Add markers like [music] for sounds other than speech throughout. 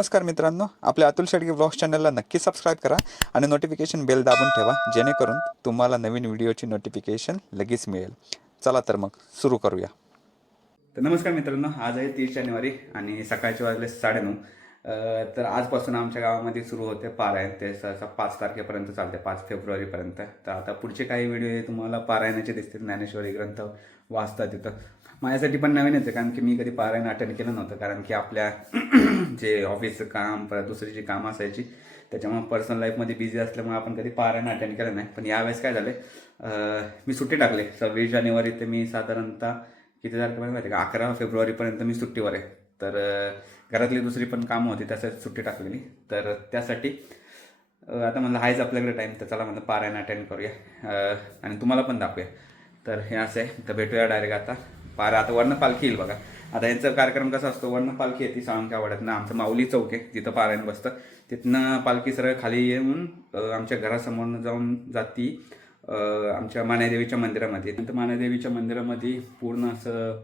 नमस्कार मित्रांनो आपल्या अतुल शेडगे ब्लॉग्स चॅनलला नक्की सबस्क्राईब करा आणि नोटिफिकेशन बेल दाबून ठेवा जेणेकरून तुम्हाला नवीन व्हिडिओची नोटिफिकेशन लगेच मिळेल. चला तर मग सुरू करूया. तर नमस्कार मित्रांनो आज आहे तीस जानेवारी आणि सकाळचे वाजले साडेनऊ. तर आजपासून आमच्या गावामध्ये सुरू होते पारायण. ते सहसा पाच तारखेपर्यंत चालते पाच फेब्रुवारीपर्यंत. तर आता पुढचे काही व्हिडिओ हे तुम्हाला पारायणाचे दिसतील. ज्ञानेश्वरी ग्रंथ वाचतात तिथं. माझ्यासाठी पण नवीनच आहे कारण की मी कधी पारायण अटेंड केलं नव्हतं कारण की आपल्या [clears throat] जे ऑफिसचं काम परत दुसरी जी कामं असायची त्याच्यामुळे पर्सनल लाईफमध्ये बिझी असल्यामुळे आपण कधी पारायण अटेंड केलं नाही. पण यावेळेस काय झालं मी सुट्टी टाकले. सव्वीस जानेवारी ते मी साधारणतः किती तारखेपर्यंत माहिती आहे का? अकरा फेब्रुवारीपर्यंत मी सुट्टीवर आहे. तर घरातली दुसरी पण कामं होती त्यासाठी सुट्टी टाकलेली. तर त्यासाठी आता म्हणलं आहेच आपल्याकडे टाईम तर चला म्हणलं पारायण अटेंड करूया. आणि तुम्हाला पण दाखवूया. तर हे असं आहे. तर भेटूया डायरेक्ट आता. पारा. आता वर्ण पालखी येईल बघा. आता यांचा कार्यक्रम कसा असतो? वर्ण पालखी येते साळंक्या वाड्यातनं आमचं माऊली चौक आहे जिथं पारायण बसतं. तिथनं पालखी सरळ खाली येऊन आमच्या घरासमोरनं जाऊन जाती. आमच्या मानादेवीच्या मंदिरामध्ये. नंतर मानादेवीच्या मंदिरामध्ये पूर्ण असं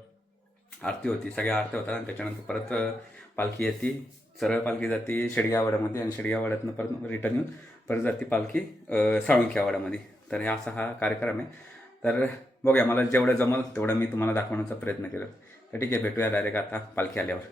आरती होती. सगळ्या आरत्या होतात आणि त्याच्यानंतर परत पालखी येते. सरळ पालखी जाते शेडगावाड्यामध्ये आणि शेडगावाड्यातनं परत रिटर्न येऊन परत जाते पालखी अं, साळुंख्यावाड्यामध्ये तर हा असा हा कार्यक्रम आहे. तर बघूया मला जेवढं जमल तेवढं मी तुम्हाला दाखवण्याचा प्रयत्न केला. तर ठीक आहे भेटूया डायरेक्ट आता पालखी आल्यावर.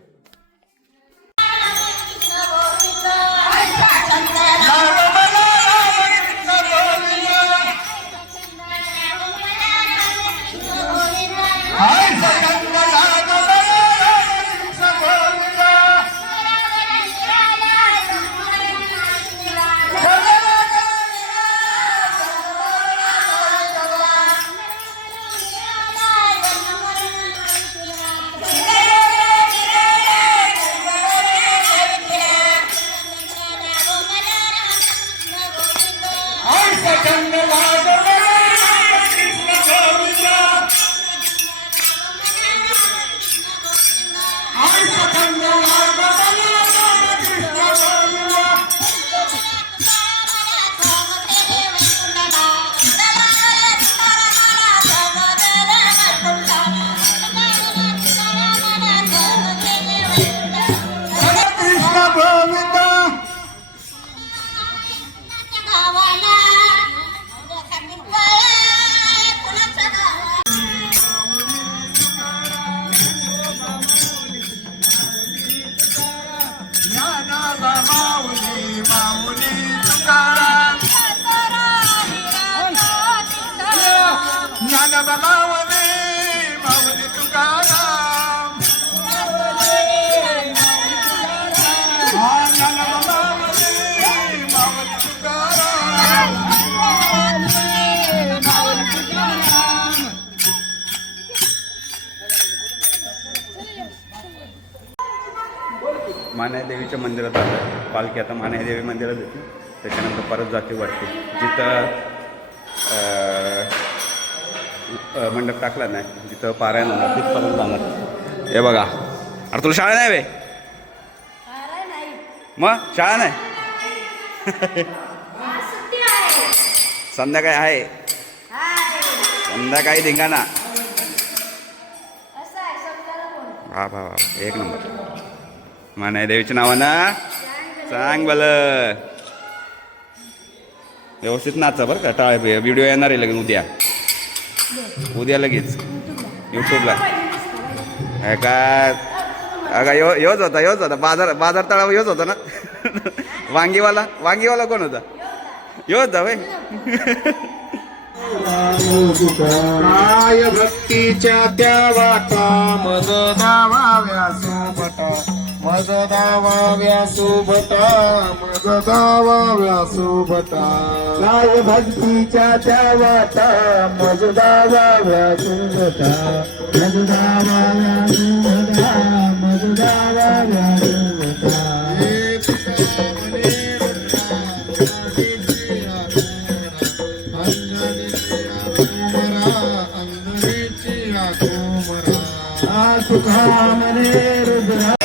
मानादेवीच्या मंदिरात आलं पालखी आता मानादेवी मंदिरात येते. त्याच्यानंतर परत जाते वरती. जिथं मंडप टाकला नाही जिथं पारायण होणार तिथपर्यंत जाणार. हे बघा. अरे तुला शाळा नाही वे मग? शाळा नाही? संध्याकाळी आहे. संध्याकाळी धिंगाणा. हा भा एक नंबर. माने देवीच्या नावानं सांग बल व्यवस्थित नाचा बरं का टाळ व्हिडिओ येणार आहे लगेच उद्या. उद्या लगेच. यूट्यूबला हे का अगा यो योच होता योच होता. बाजार बाजार तळाव योच होता ना? वांगीवाला? वांगीवाला कोण होता? यो होता भाई भक्तीच्या त्या वाटा मज दावाव्या सोबटा मग दावा सोबटा मग दावा सोबटा काय भक्तीच्या त्या वाटा मज दावा सोबटा मज दावा सोबटा मज दावा सोबटा तुका मने रुद्रा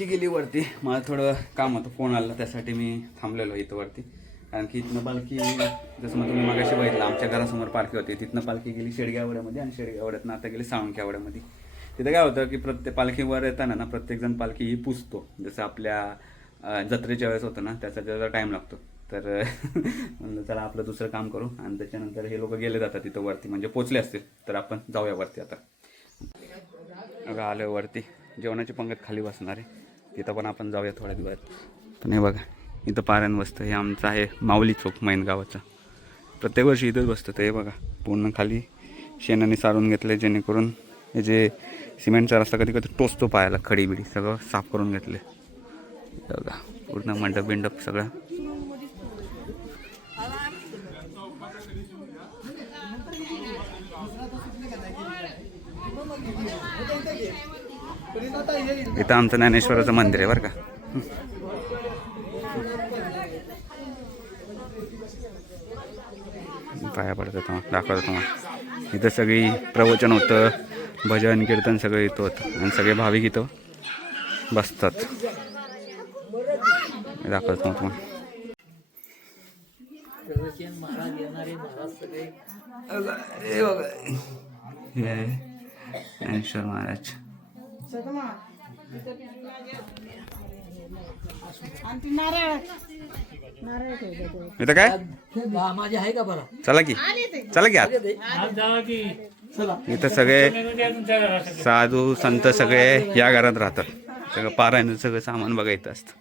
आता पालखी गेली वरती. मला थोडं काम होतं फोन आला त्यासाठी मी थांबलेलो इथं वरती. कारण की इथनं पालखी जसं मग तुम्ही मगाशी बघितलं आमच्या घरासमोर पालखी होती. तिथनं पालखी गेली शेडग्यावड्यामध्ये आणि शेडग्यावड्यातनं आता गेली सावंक्यावड्यामध्ये तिथं काय होतं की प्रत्येक पालखीवर येताना ना प्रत्येकजण पालखी ही पुसतो. जसं आपल्या जत्रेच्या वेळेस होतं ना त्याचा जरा टाईम लागतो. तर [laughs] म्हणलं चला आपलं दुसरं काम करू. आणि त्याच्यानंतर हे लोक गेले जातात तिथं वरती. म्हणजे पोचले असतील. तर आपण जाऊया वरती आता. आलो वरती. जेवणाची पंगत खाली बसणार आहे. तिथं पण आपण जाऊया थोड्या दिवसात पण हे बघा इथं पारायण बसतं. हे आमचं आहे माऊली चौक मैन गावाचं. प्रत्येक वर्षी इथंच बसतं तर हे बघा. पूर्ण खाली शेणाने सारून घेतलं जेणेकरून हे जे सिमेंटचा रस्ता कधी कधी टोचतो पायाला खडी बिडी सगळं साफ करून घेतले बघा पूर्ण मंडप बिंडप सगळं. इथं आमचं ज्ञानेश्वराचं मंदिर आहे बरं का. पाया पडतं तुम्हाला दाखवतो तुम्हाला इथं सगळी प्रवचन होतं भजन कीर्तन सगळं इथं होतं. आणि सगळे भाविक इथं बसतात. दाखवतो मग तुम्हाला. बघा इथं काय? माझी आहे का बरं? चला की. चला की आत इथं सगळे साधू संत सगळे या घरात राहतात. सगळं पारायण सगळं सामान बघायचं असतं.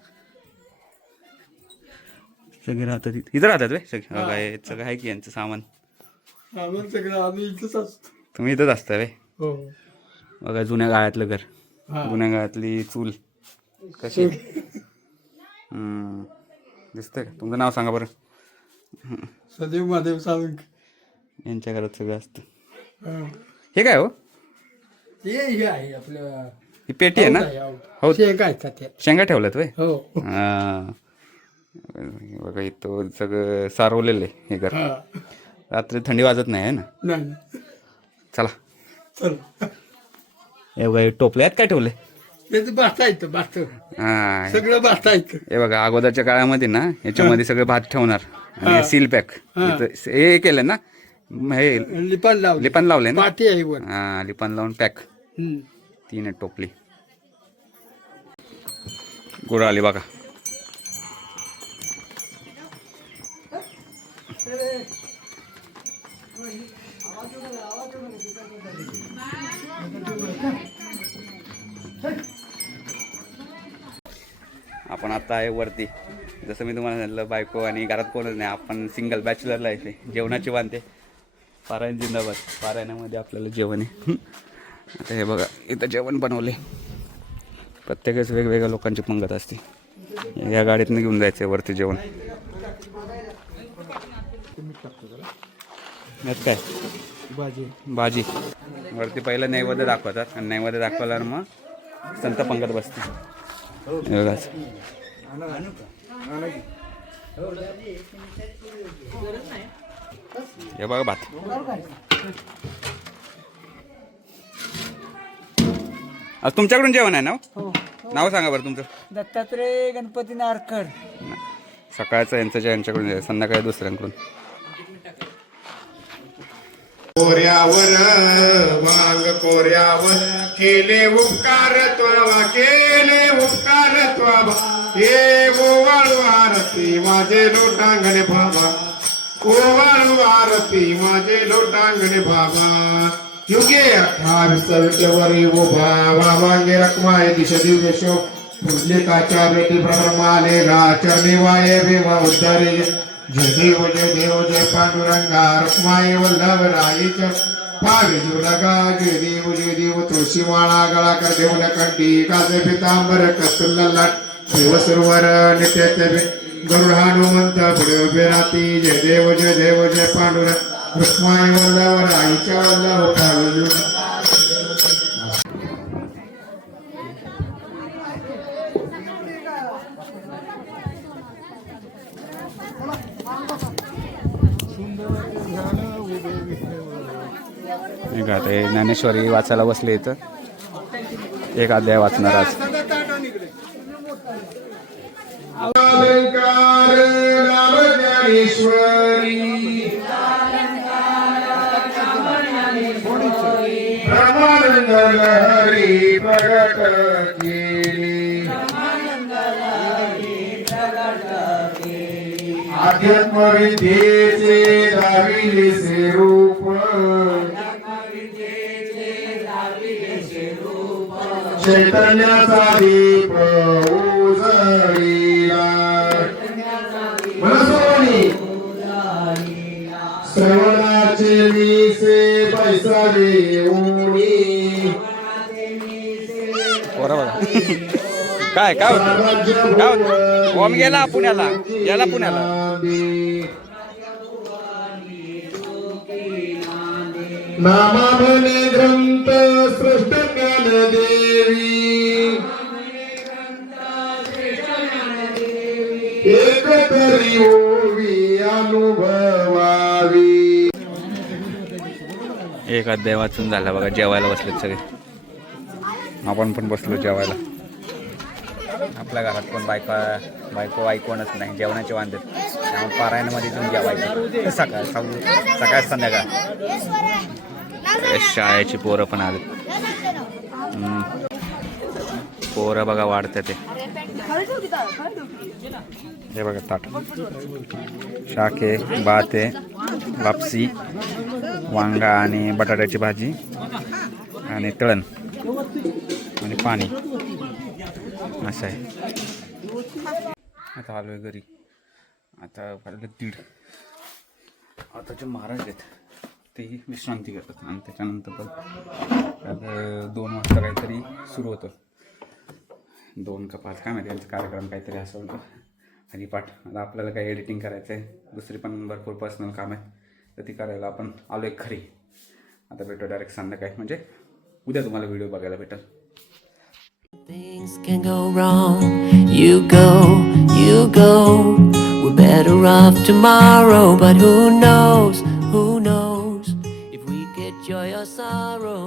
सगळे राहतात इथं. इथं राहतात वे सगळे? बघा हे सगळं आहे की यांचं सामान? आम्ही सगळं आम्ही इथंच असतो. तुम्ही इथंच असता वे हो. बघा जुन्या काळातलं घर. काळातली चूल. कशी. दिसतंय का? तुमचं नाव सांगा बरं. सदैव महादेव साळुंक यांच्या घरात सगळं असतं. हा. काय हो? हे हे आहे आपलं ही पेटी आहे ना? हो. शेंगा ठेवल्यात वय हो. हा. बघा इथं सगळं सारवलेलं आहे हे घर. रात्री थंडी वाजत नाही आहे ना? नाही. चला. चल. हे बघा हे टोपले आहेत काय ठेवले? येतं हा सगळं येतं हे बघा अगोदरच्या काळामध्ये ना याच्यामध्ये सगळं भात ठेवणार. आणि. सील पॅक हा. केलं ना हे लिपान लावली. लिपान लावले ना? पाटी आहे वर. हा लिपान लावून पॅक हम्म. तीन टोपली. गुळ आली बघा. आपण आता आहे वरती. जसं मी तुम्हाला सांगितलं बायको आणि घरात कोणच नाही. आपण सिंगल बॅचलर लाईफ आहे जेवणाची बांधते पारायण जिंदाबाद. पारायणामध्ये आपल्याला जेवण आहे. आता हे बघा इथं जेवण बनवले प्रत्येकच वेगवेगळ्या लोकांची पंगत असते. या गाडीतनं घेऊन जायचं आहे वरती जेवण. यात काय? भाजी. भाजी. वरती पहिलं नैवेद्य दाखवतात. आणि नैवेद्य दाखवल्यावर मग संत पंगत बसते हे बघा. हे बघा भात. आज तुमच्याकडून जेवण आहे ना हो? नाव सांगा बरं तुमचं. दत्तात्रय गणपती नारकर. सकाळचं यांचं जे यांच्याकडून संध्याकाळी दुसऱ्यांकडून. कोऱ्यावर वांग कोऱ्यावर केले उपकार त्वावा केले उपकार त्वावा हे ओवाळू आरती माझे लोटांगणे बाबा. ओवाळू आरती माझे लोटांगणे बाबा. युगे अठ्ठावीस विटेवरी उभा. वांगे रकमाय दिश दिवशो शो. पुजले काच्या ब्रह्माले गा चरणी वाये भीमा उद्धारे. जय देव जय देव जय पांडुरंगा रुक्माई वल्लभ राईच पावी जुलगा जय देव जय देव तुळशी माळा गळा कर देऊन कंठी कासे पितांबर कस्तुल्ला लाट देव सरोवर नित्य गरुड हनुमंत पुढे उभे राहती जय देव जय देव जय पांडुरंग रुक्माई वल्लभ राईच्या वल्लभ पावी जुलगा एक आता हे ज्ञानेश्वरी वाचायला बसले इथं. एक अध्याय वाचणार आज. आध्यात्म विद्येचे दाविले सेरू. चैतन्याचा दीप उजळीला. मनसोनी श्रवणाचे मीसे पैसा देऊनी. काय काय होतं? काय होतं? ओम गेला पुण्याला? गेला पुण्याला? नामाभने एक अध्याय वाचून झाला बघा जेवायला बसलेत सगळे. आपण पण बसलो जेवायला. आपल्या घरात पण बायका बायको ऐकूनच नाही जेवणाचे वांदे त्यामुळे पारायणामध्ये जाऊन जेवायचं. सकाळ सकाळ सकाळ संध्याकाळ. शाळेची पोरं पण आली पोरं बघा वाढते ते. हे बघा ताट. शाक आहे भात आहे लापसी वांगा आणि बटाट्याची भाजी आणि तळण आणि पाणी. असं आहे. आता आलो आहे घरी. आता पाहिलं दीड. आता जे महाराज आहेत ते विश्रांती करतात. आणि त्याच्यानंतर पण आता दोन वाजता काहीतरी सुरू होतं. दोन का पाच काय माहिती त्यांचा कार्यक्रम काहीतरी असं होतं. हरिपाठ. आता आपल्याला काही एडिटिंग करायचं आहे दुसरी पण भरपूर पर्सनल काम आहे तर ती करायला आपण आलो एक खरी आता भेटू डायरेक्ट संध्याकाळी म्हणजे उद्या तुम्हाला व्हिडिओ बघायला भेटेल Things can go wrong. You go, you go. We're better off tomorrow, but who knows? Who knows if we get joy or sorrow?